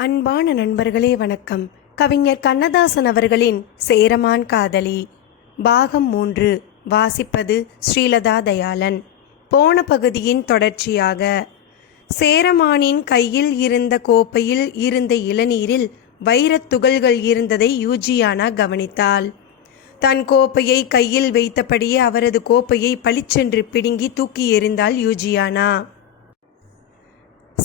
அன்பான நண்பர்களே வணக்கம். கவிஞர் கண்ணதாசன் அவர்களின் சேரமான் காதலி. பாகம் மூன்று வாசிப்பது ஸ்ரீலதா தயாளன். போன பகுதியின் தொடர்ச்சியாக. சேரமானின் கையில் இருந்த கோப்பையில் இருந்த இளநீரில் வைரத் துகள்கள் இருந்ததை யூஜியானா கவனித்தாள். தன் கோப்பையை கையில் வைத்தபடியே அவரது கோப்பையை பளிச்சென்று பிடுங்கி தூக்கி எறிந்தாள் யூஜியானா.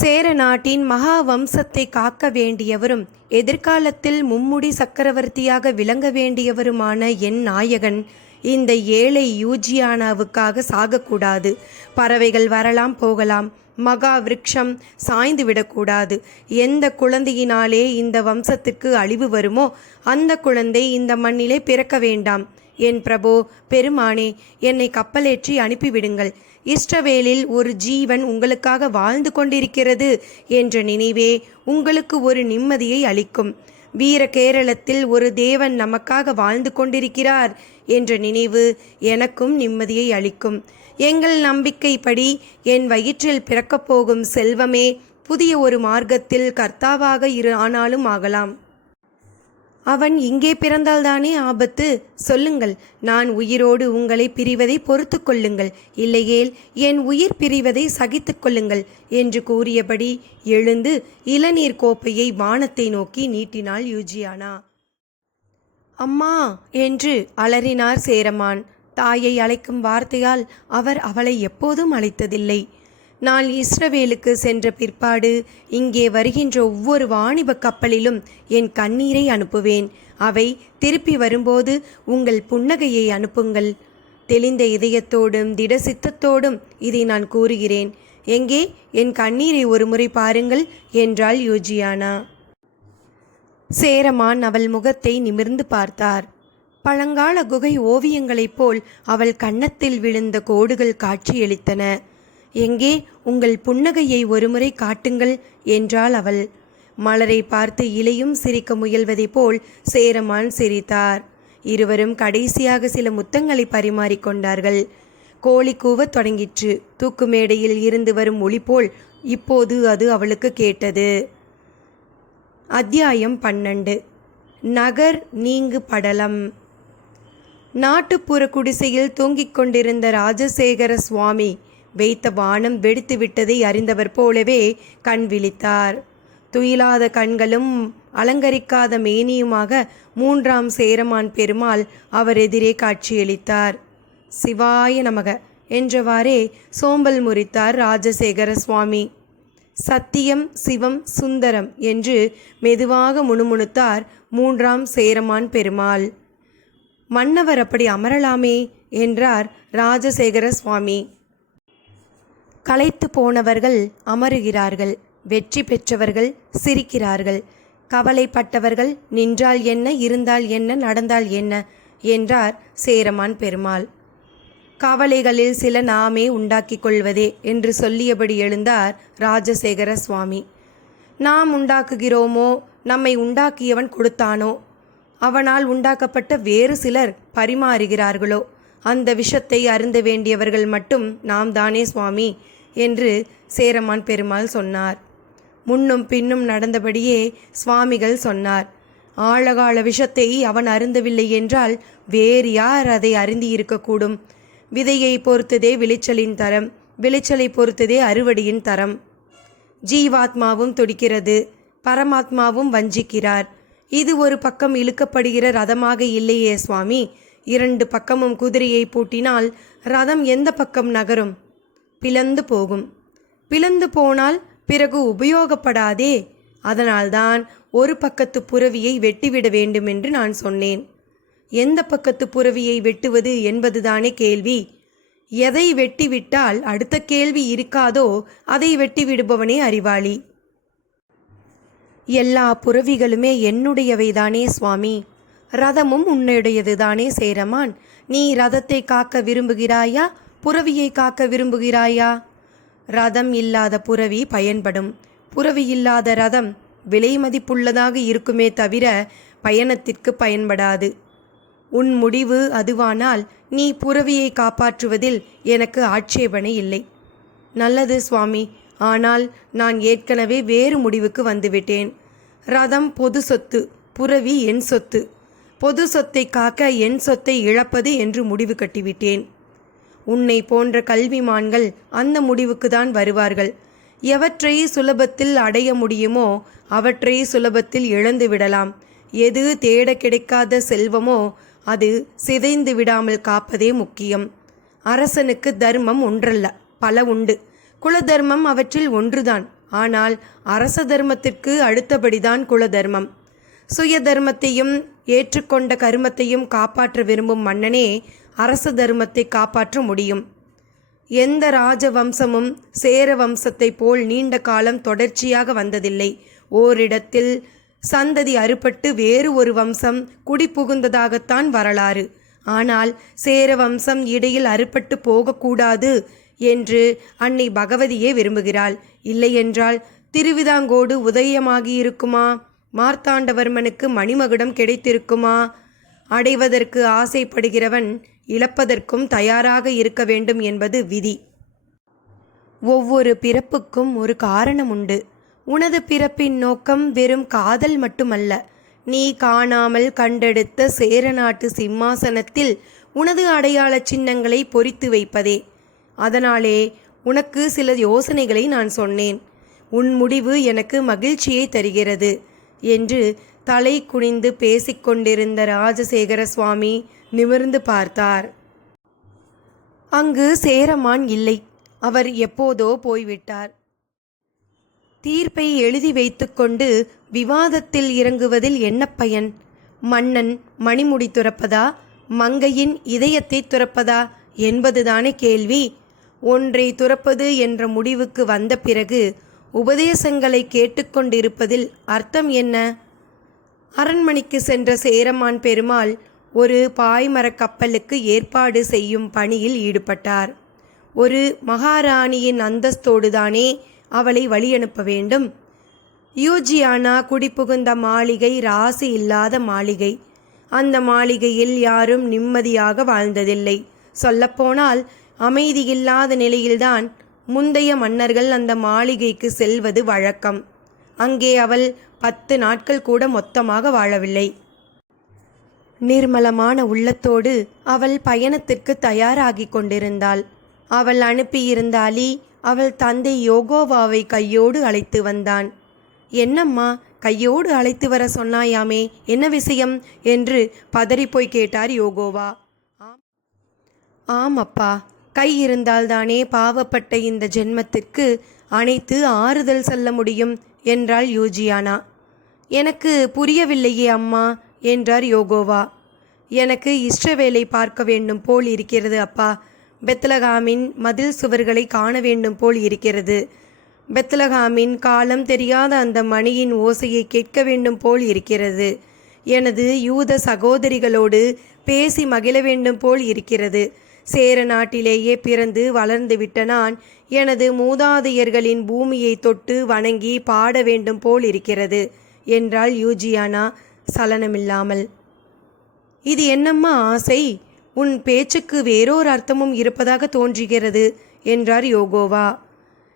சேர நாட்டின் மகா வம்சத்தை காக்க வேண்டியவரும் எதிர்காலத்தில் மும்முடி சக்கரவர்த்தியாக விளங்க வேண்டியவருமான என் நாயகன் இந்த ஏழை யூஜியானாவுக்காக சாகக்கூடாது. பறவைகள் வரலாம் போகலாம். மகா விருட்சம் சாய்ந்து விடக்கூடாது. எந்த குழந்தையினாலே இந்த வம்சத்துக்கு அழிவு வருமோ அந்த குழந்தை இந்த மண்ணிலே பிறக்க வேண்டாம். என் பிரபோ பெருமானே என்னை கப்பலேற்றி அனுப்பிவிடுங்கள். இஷ்டவேலில் ஒரு ஜீவன் உங்களுக்காக வாழ்ந்து கொண்டிருக்கிறது என்ற நினைவே உங்களுக்கு ஒரு நிம்மதியை அளிக்கும். வீர கேரளத்தில் ஒரு தேவன் நமக்காக வாழ்ந்து கொண்டிருக்கிறார் என்ற நினைவு எனக்கும் நிம்மதியை அளிக்கும். எங்கள் நம்பிக்கைப்படி என் வயிற்றில் பிறக்கப்போகும் செல்வமே புதிய ஒரு மார்க்கத்தில் கர்த்தாவாக இரு ஆனாலும் ஆகலாம். அவன் இங்கே பிறந்தால்தானே ஆபத்து? சொல்லுங்கள். நான் உயிரோடு உங்களை பிரிவதை பொறுத்து கொள்ளுங்கள். இல்லையேல் என் உயிர் பிரிவதை சகித்து கொள்ளுங்கள் என்று கூறியபடி எழுந்து இளநீர் கோப்பையை வானத்தை நோக்கி நீட்டினாள் யூஜியானா. அம்மா என்று அலறினார் சேரமான். தாயை அழைக்கும் வார்த்தையால் அவர் அவளை எப்போதும் அழைத்ததில்லை. நான் இஸ்ரவேலுக்கு சென்ற பிற்பாடு இங்கே வருகின்ற ஒவ்வொரு வாணிப கப்பலிலும் என் கண்ணீரை அனுப்புவேன். அவை திருப்பி வரும்போது உங்கள் புன்னகையை அனுப்புங்கள். தெளிந்த இதயத்தோடும் திட சித்தத்தோடும் இதை நான் கூறுகிறேன். எங்கே? என் கண்ணீரை ஒருமுறை பாருங்கள் என்றாள் யோஜியானா. சேரமான் அவள் முகத்தை நிமிர்ந்து பார்த்தார். பழங்கால குகை ஓவியங்களைப் போல் அவள் கன்னத்தில் விழுந்த கோடுகள் காட்சியளித்தன. எங்கே உங்கள் புன்னகையை ஒருமுறை காட்டுங்கள் என்றாள் அவள். மலரை பார்த்து இலையும் சிரிக்க முயல்வதைப் போல் சேரமான் சிரித்தார். இருவரும் கடைசியாக சில முத்தங்களை பரிமாறிக்கொண்டார்கள் கோழி கூவத் தொடங்கிற்று. தூக்கு மேடையில் இருந்து வரும் ஒளி போல் இப்போது அது அவளுக்கு கேட்டது. அத்தியாயம் பன்னெண்டு. நகர் நீங்கு படலம். நாட்டுப்புற குடிசையில் தூங்கிக் கொண்டிருந்த ராஜசேகர சுவாமி வைத்த வானம் வெடித்து விட்டதை அறிந்தவர் போலவே கண் விழித்தார். துயிலாத கண்களும் அலங்கரிக்காத மேனியுமாக மூன்றாம் சேரமான் பெருமாள் அவர் எதிரே காட்சியளித்தார். சிவாய நமக என்றவாறே சோம்பல் முறித்தார் ராஜசேகர சுவாமி. சத்தியம் சிவம் சுந்தரம் என்று மெதுவாக முணுமுணுத்தார் மூன்றாம் சேரமான் பெருமாள். மன்னவர் அப்படி அமரலாமே என்றார் ராஜசேகர சுவாமி. களைத்து போனவர்கள் அமருகிறார்கள் வெற்றி பெற்றவர்கள் சிரிக்கிறார்கள். கவலைப்பட்டவர்கள் நின்றால் என்ன இருந்தால் என்ன நடந்தால் என்ன? என்றார் சேரமான் பெருமாள். கவலைகளில் சில நாமே உண்டாக்கிக் கொள்வதே என்று சொல்லியபடி எழுந்தார் ராஜசேகர சுவாமி. நாம் உண்டாக்குகிறோமோ நம்மை உண்டாக்கியவன் கொடுத்தானோ? அவனால் உண்டாக்கப்பட்ட வேறு சிலர் பரிமாறுகிறார்களோ? அந்த விஷத்தை அருந்த வேண்டியவர்கள் மட்டும் நாம் தானே சுவாமி. என்று சேரமான் பெருமாள் சொன்னார். முன்னும் பின்னும் நடந்தபடியே சுவாமிகள் சொன்னார். ஆழகால விஷத்தை அவன் அருந்தவில்லை என்றால் வேறு யார் அதை அருந்தி இருக்கக்கூடும் விதையை பொறுத்ததே விளைச்சலின் தரம் விளைச்சலை பொறுத்ததே அறுவடையின் தரம். ஜீவாத்மாவும் துடிக்கிறது பரமாத்மாவும் வஞ்சிக்கிறார். இது ஒரு பக்கம் இழுக்கப்படுகிற ரதமாக இல்லையே சுவாமி. இரண்டு பக்கமும் குதிரையை பூட்டினால் ரதம் எந்த பக்கம் நகரும்? பிளந்து போகும். பிளந்து போனால் பிறகு உபயோகப்படாதே. அதனால்தான் ஒரு பக்கத்து புறவியை வெட்டிவிட வேண்டுமென்று நான் சொன்னேன். எந்த பக்கத்து புறவியை வெட்டுவது என்பதுதானே கேள்வி. எதை வெட்டிவிட்டால் அடுத்த கேள்வி இருக்காதோ அதை வெட்டிவிடுபவனே அறிவாளி. எல்லா புறவிகளுமே என்னுடையவைதானே சுவாமி. ரதமும் உன்னுடையதுதானே சேரமான். நீ ரதத்தை காக்க விரும்புகிறாயா? புறவியை காக்க விரும்புகிறாயா? ரதம் இல்லாத புறவி பயன்படும். புறவி இல்லாத ரதம் விலை மதிப்புள்ளதாக இருக்குமே தவிர பயணத்திற்கு பயன்படாது. உன் முடிவு அதுவானால் நீ புறவியை காப்பாற்றுவதில் எனக்கு ஆட்சேபனை இல்லை. நல்லது சுவாமி ஆனால் நான் ஏற்கனவே வேறு முடிவுக்கு வந்துவிட்டேன். ரதம் பொது சொத்து புறவி என் சொத்து. பொது சொத்தை காக்க என் சொத்தை இழப்பது என்று முடிவு கட்டிவிட்டேன். உன்னை போன்ற கல்விமான்கள் அந்த முடிவுக்கு தான் வருவார்கள். எவற்றை சுலபத்தில் அடைய முடியுமோ அவற்றை சுலபத்தில் இழந்து விடலாம். எது தேட கிடைக்காத செல்வமோ அது சிதைந்து விடாமல் காப்பதே முக்கியம். அரசனுக்கு தர்மம் ஒன்றல்ல பல உண்டு. குல தர்மம் அவற்றில் ஒன்றுதான். ஆனால் அரச தர்மத்திற்கு அடுத்தபடிதான் குல தர்மம் சுய தர்மத்தையும் ஏற்றுக்கொண்ட கருமத்தையும் காப்பாற்ற விரும்பும் மன்னனே அரச தர்மத்தை காப்பாற்ற முடியும். எந்த ராஜ வம்சமும் சேர வம்சத்தை போல் நீண்ட காலம் தொடர்ச்சியாக வந்ததில்லை. ஓரிடத்தில் சந்ததி அறுபட்டு வேறு ஒரு வம்சம் குடிபுகுந்ததாகத்தான் வரலாறு. ஆனால் சேர வம்சம் இடையில் அறுபட்டு போகக்கூடாது என்று அன்னை பகவதியே விரும்புகிறாள். இல்லையென்றால் திருவிதாங்கோடு உதயமாகியிருக்குமா? மார்த்தாண்டவர்மனுக்கு மணிமகுடம் கிடைத்திருக்குமா? அடைவதற்கு ஆசைப்படுகிறவன் இழப்பதற்கும் தயாராக இருக்க வேண்டும் என்பது விதி. ஒவ்வொரு பிறப்புக்கும் ஒரு காரணம் உண்டு. உனது பிறப்பின் நோக்கம் வெறும் காதல் மட்டுமல்ல. நீ காணாமல் கண்டெடுத்த சேரநாட்டு சிம்மாசனத்தில் உனது அடையாள சின்னங்களை பொறித்து வைப்பதே. அதனாலே உனக்கு சில யோசனைகளை நான் சொன்னேன். உன் முடிவு எனக்கு மகிழ்ச்சியை தருகிறது என்று தலை குனிந்து பேசிக்கொண்டிருந்த ராஜசேகர சுவாமி நிமிர்ந்து பார்த்தார். அங்கு சேரமான் இல்லை. அவர் எப்போதோ போய்விட்டார். தீர்ப்பை எழுதி வைத்துக்கொண்டு விவாதத்தில் இறங்குவதில் என்ன பயன்? மன்னன் மணிமுடி துறப்பதா? மங்கையின் இதயத்தை துறப்பதா? என்பதுதானே கேள்வி. ஒன்றை துறப்பது என்ற முடிவுக்கு வந்த பிறகு உபதேசங்களை கேட்டுக்கொண்டிருப்பதில் அர்த்தம் என்ன? அரண்மனைக்கு சென்ற சேரமான் பெருமாள் ஒரு பாய்மரக் கப்பலுக்கு ஏற்பாடு செய்யும் பணியில் ஈடுபட்டார். ஒரு மகாராணியின் அந்தஸ்தோடுதானே அவளை வழியனுப்ப வேண்டும். யூஜியானா குடிபுகுந்த மாளிகை ராசி இல்லாத மாளிகை. அந்த மாளிகையில் யாரும் நிம்மதியாக வாழ்ந்ததில்லை. சொல்லப்போனால் அமைதியில்லாத நிலையில்தான் முந்தைய மன்னர்கள் அந்த மாளிகைக்கு செல்வது வழக்கம். அங்கே அவள் பத்து நாட்கள் கூட மொத்தமாக வாழவில்லை. நிர்மலமான உள்ளத்தோடு அவள் பயணத்திற்கு தயாராகிக் கொண்டிருந்தாள். அவள் அனுப்பியிருந்த அலி அவள் தந்தை யோகோவாவை கையோடு அழைத்து வந்தான். என்னம்மா கையோடு அழைத்து வர சொன்னாயாமே என்ன விஷயம்? என்று பதறிப்போய் கேட்டார் யோகோவா. ஆம் ஆம் அப்பா கை இருந்தால்தானே பாவப்பட்ட இந்த ஜென்மத்திற்கு அனைத்து ஆறுதல் சொல்ல முடியும் என்றாள் யூஜியானா. எனக்கு புரியவில்லையே அம்மா என்றார் யோகோவா. எனக்கு இஷ்ட வேலை பார்க்க வேண்டும் போல் இருக்கிறது அப்பா. பெத்லகாமின் மதில் சுவர்களை காண வேண்டும் போல் இருக்கிறது. பெத்லகாமின் காலம் தெரியாத அந்த மணியின் ஓசையை கேட்க வேண்டும் போல் இருக்கிறது. எனது யூத சகோதரிகளோடு பேசி மகிழ வேண்டும் போல் இருக்கிறது. சேர நாட்டிலேயே பிறந்து வளர்ந்து விட்ட நான் எனது மூதாதையர்களின் பூமியை தொட்டு வணங்கி பாட வேண்டும் போல் இருக்கிறது. என்றாள் யூஜியானா சலனமில்லாமல். இது என்னம்மா ஆசை? உன் பேச்சுக்கு வேறோர் அர்த்தமும் இருப்பதாக தோன்றுகிறது என்றார் யோகோவா.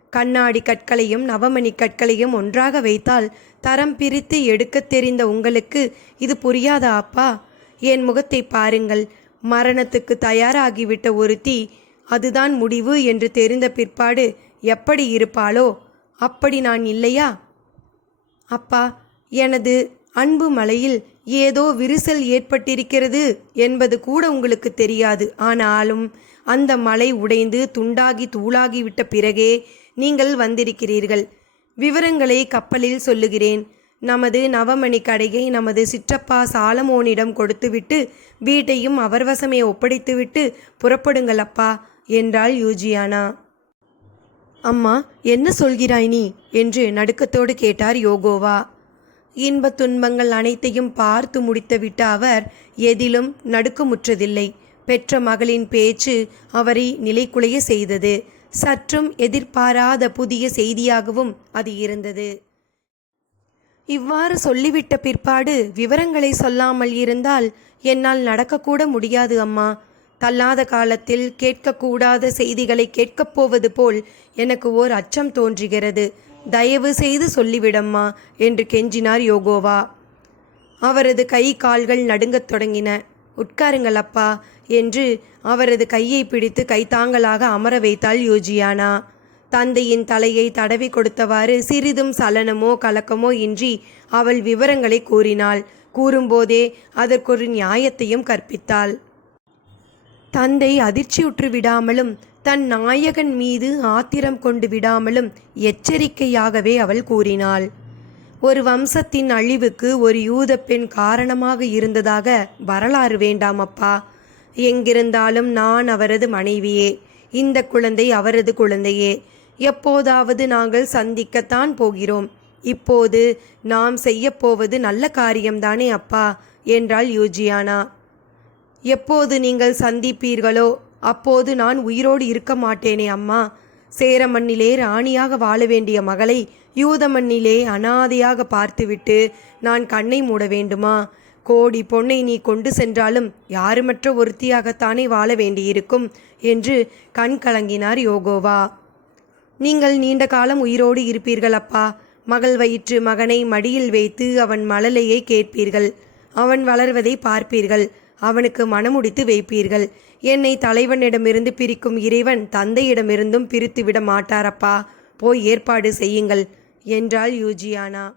கண்ணாடி கற்களையும் நவமணி கற்களையும் ஒன்றாக வைத்தால் தரம் பிரித்து எடுக்கத் தெரிந்த உங்களுக்கு இது புரியாதா அப்பா? என் முகத்தை பாருங்கள். மரணத்துக்கு தயாராகிவிட்ட ஒருத்தி அதுதான் முடிவு என்று தெரிந்த பிற்பாடு எப்படி இருப்பாளோ? அப்படி நான் இல்லையா? அப்பா எனது அன்பு மலையில் ஏதோ விரிசல் ஏற்பட்டிருக்கிறது என்பது கூட உங்களுக்கு தெரியாது. ஆனாலும் அந்த மலை உடைந்து துண்டாகி தூளாகிவிட்ட பிறகே நீங்கள் வந்திருக்கிறீர்கள். விவரங்களை கப்பலில் சொல்லுகிறேன். நமது நவமணி கடையை நமது சிற்றப்பா சாலமோனிடம் கொடுத்துவிட்டு வீட்டையும் அவர் வசமே ஒப்படைத்துவிட்டு புறப்படுங்கள் அப்பா என்றாள் யூஜியானா. அம்மா என்ன சொல்கிறாய் நீ? என்று நடுக்கத்தோடு கேட்டார் யோகோவா. இன்ப துன்பங்கள் அனைத்தையும் பார்த்து முடித்துவிட்ட அவர் எதிலும் நடுக்கமுற்றதில்லை. பெற்ற மகளின் பேச்சு அவரை நிலைக்குலைய செய்தது. சற்றும் எதிர்பாராத புதிய செய்தியாகவும் அது இருந்தது. இவ்வாறு சொல்லிவிட்ட பிற்பாடு விவரங்களை சொல்லாமல் இருந்தால் என்னால் நடக்கக்கூட முடியாது அம்மா. தள்ளாத காலத்தில் கேட்கக்கூடாத செய்திகளை கேட்கப் போவது போல் எனக்கு ஓர் அச்சம் தோன்றுகிறது. தயவு செய்து சொல்லிவிடம்மா என்று கெஞ்சினார் யோகோவா. அவரது கை கால்கள் நடுங்கத் தொடங்கின. உட்காருங்கள் அப்பா என்று அவரது கையை பிடித்து கைத்தாங்களாக அமர வைத்தாள் யோஜியானா. தந்தையின் தலையை தடவி கொடுத்தவாறு சிறிதும் சலனமோ கலக்கமோ இன்றி அவள் விவரங்களை கூறினாள். கூறும்போதே அதற்கொரு நியாயத்தையும் கற்பித்தாள். தந்தை அதிர்ச்சியுற்று விடாமலும் தன் நாயகன் மீது ஆத்திரம் கொண்டு விடாமலும் எச்சரிக்கையாகவே அவள் கூறினாள். ஒரு வம்சத்தின் அழிவுக்கு ஒரு யூத பெண் காரணமாக இருந்ததாக வரலாறு வேண்டாம் அப்பா. எங்கிருந்தாலும் நான் அவரது மனைவியே. இந்த குழந்தை அவரது குழந்தையே. எப்போதாவது நாங்கள் சந்திக்கத்தான் போகிறோம். இப்போது நாம் செய்யப்போவது நல்ல காரியம்தானே அப்பா என்றாள் யூஜியானா. எப்போது நீங்கள் சந்திப்பீர்களோ அப்போது நான் உயிரோடு இருக்க மாட்டேனே அம்மா. சேர மண்ணிலே ராணியாக வாழ வேண்டிய மகளை யூத மண்ணிலே அனாதையாக பார்த்துவிட்டு நான் கண்ணை மூட வேண்டுமா? கோடி பொன்னை நீ கொண்டு சென்றாலும் யாருமற்ற ஒருத்தியாகத்தானே வாழ வேண்டியிருக்கும்? என்று கண் கலங்கினார் யோகோவா. நீங்கள் நீண்ட காலம் உயிரோடு இருப்பீர்கள் அப்பா. மகள் வயிற்று மகனை மடியில் வைத்து அவன் மழலையை கேட்பீர்கள். அவன் வளர்வதை பார்ப்பீர்கள். அவனுக்கு மனமுடித்து வைப்பீர்கள். என்னை தலைவனிடமிருந்து பிரிக்கும் இறைவன் தந்தையிடமிருந்தும் பிரித்துவிட மாட்டாரப்பா. போய் ஏற்பாடு செய்யுங்கள் என்றாள் யூஜியானா.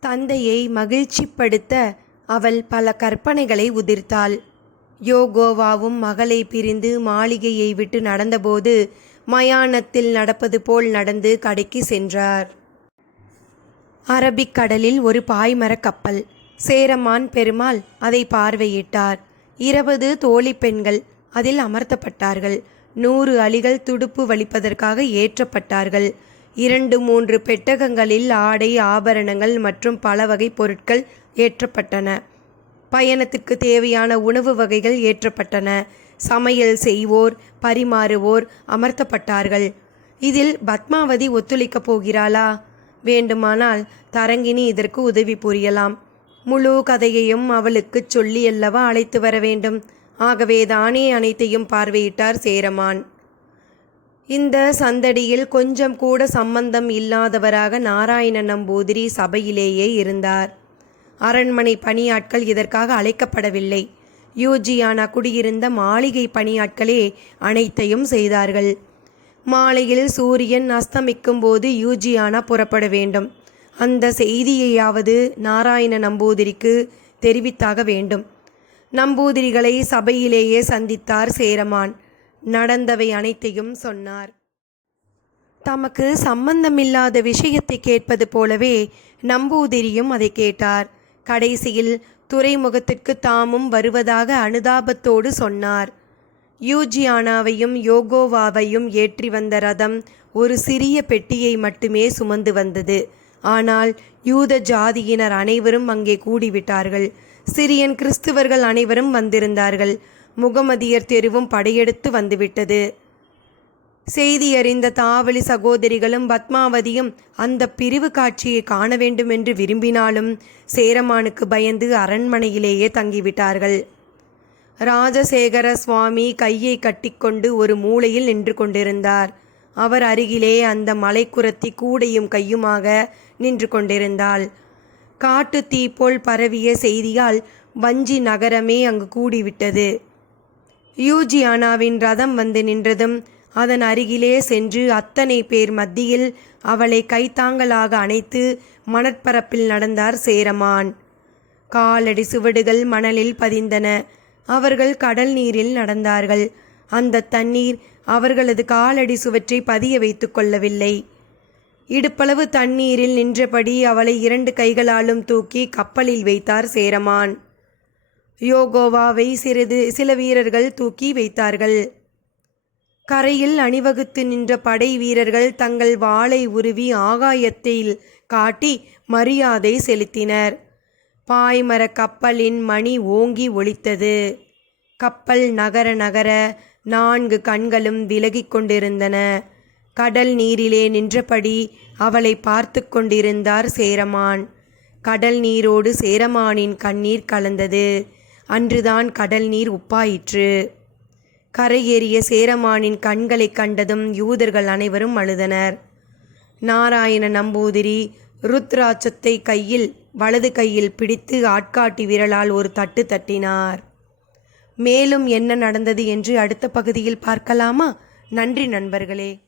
தந்தையை மகிழ்ச்சிப்படுத்த அவள் பல கற்பனைகளை உதிர்த்தாள். யோகோவாவும் மகளை பிரிந்து மாளிகையை விட்டு நடந்தபோது மயானத்தில் நடப்பது போல் நடந்து கடைக்கு சென்றார். அரபிக்கடலில் ஒரு பாய்மரக் கப்பல் சேரமான் பெருமாள் அதை பார்வையிட்டார். இருபது தோழி பெண்கள் அதில் அமர்த்தப்பட்டார்கள். நூறு அலிகள் துடுப்பு வலிப்பதற்காக ஏற்றப்பட்டார்கள். இரண்டு மூன்று பெட்டகங்களில் ஆடை ஆபரணங்கள் மற்றும் பல வகை பொருட்கள் ஏற்றப்பட்டன. பயணத்துக்கு தேவையான உணவு வகைகள் ஏற்றப்பட்டன. சமையல் செய்வோர் பரிமாறுவோர் அமர்த்தப்பட்டார்கள். இதில் பத்மாவதி ஒத்துழைக்கப் போகிறாளா? வேண்டுமானால் தரங்கினி இதற்கு உதவி புரியலாம். முழு கதையையும் அவளுக்குச் சொல்லி அல்லவா அழைத்து வர வேண்டும். ஆகவே தானே அனைத்தையும் பார்வையிட்டார் சேரமான். இந்த சந்தடியில் கொஞ்சம் கூட சம்பந்தம் இல்லாதவராக நாராயண நம்பூதிரி சபையிலேயே இருந்தார். அரண்மனை பணியாட்கள் இதற்காக அழைக்கப்படவில்லை. யூஜியானா குடியிருந்த மாளிகை பணியாட்களே அனைத்தையும் செய்தார்கள். மாலையில் சூரியன் அஸ்தமிக்கும் போது யூஜியானா புறப்பட வேண்டும். அந்த செய்தியையாவது நாராயண நம்பூதிரிக்கு தெரிவித்தாக வேண்டும். நம்பூதிரிகளை சபையிலேயே சந்தித்தார் சேரமான். நடந்தவை அனைத்தையும் சொன்னார். தமக்கு சம்பந்தமில்லாத விஷயத்தை கேட்பது போலவே நம்பூதிரியும் அதை கேட்டார். கடைசியில் துறைமுகத்திற்கு தாமும் வருவதாக அனுதாபத்தோடு சொன்னார். யூஜியானாவையும் யோகோவாவையும் ஏற்றி வந்த ரதம் ஒரு சிறிய பெட்டியை மட்டுமே சுமந்து வந்தது. ஆனால் யூத ஜாதியினர் அனைவரும் அங்கே கூடிவிட்டார்கள். சிரியன் கிறிஸ்துவர்கள் அனைவரும் வந்திருந்தார்கள். முகமதியர் தெருவும் படையெடுத்து வந்துவிட்டது. செய்தி அறிந்த தாவளி சகோதரிகளும் பத்மாவதியும் அந்த பிரிவு காட்சியை காண வேண்டுமென்று விரும்பினாலும் சேரமானுக்கு பயந்து அரண்மனையிலேயே தங்கிவிட்டார்கள். ராஜசேகர சுவாமி கையை கட்டிக்கொண்டு ஒரு மூலையில் நின்று கொண்டிருந்தார். அவர் அருகிலே அந்த மலைக்குரத்தி கூடையும் கையுமாக நின்று கொண்டிருந்தாள். காட்டு தீ போல் பரவிய செய்தியால் வஞ்சி நகரமே அங்கு கூடிவிட்டது. யூஜியானாவின் ரதம் வந்து நின்றதும் அதன் அருகிலே சென்று அத்தனை பேர் மத்தியில் அவளை கைத்தாங்கலாக அணைத்து மணற்பரப்பில் நடந்தார் சேரமான். காலடி சுவடுகள் மணலில் பதிந்தன. அவர்கள் கடல் நீரில் நடந்தார்கள். அந்த தண்ணீர் அவர்களது காலடி சுவற்றை பதிய வைத்து கொள்ளவில்லை. இடுப்பளவு தண்ணீரில் நின்றபடி அவளை இரண்டு கைகளாலும் தூக்கி கப்பலில் வைத்தார் சேரமான். யோகோவாவை சிறிது சில வீரர்கள் தூக்கி வைத்தார்கள். கரையில் அணிவகுத்து நின்ற படை வீரர்கள் தங்கள் வாளை உருவி ஆகாயத்தில் காட்டி மரியாதை செலுத்தினர். பாய்மர கப்பலின் மணி ஓங்கி ஒலித்தது. கப்பல் நகர நகர நான்கு கண்களும் விலகிக் கொண்டிருந்தன. கடல் நீரிலே நின்றபடி அவளை பார்த்து கொண்டிருந்தார் சேரமான். கடல் நீரோடு சேரமானின் கண்ணீர் கலந்தது. அன்றுதான் கடல் நீர் உப்பாயிற்று. கரையேறிய சேரமானின் கண்களைக் கண்டதும் யூதர்கள் அனைவரும் அழுதனர். நாராயண நம்பூதிரி ருத்ராட்சத்தை கையில் வலது கையில் பிடித்து ஆட்காட்டி விரலால் ஒரு தட்டு தட்டினார். மேலும் என்ன நடந்தது என்று அடுத்த பகுதியில் பார்க்கலாமா? நன்றி நண்பர்களே.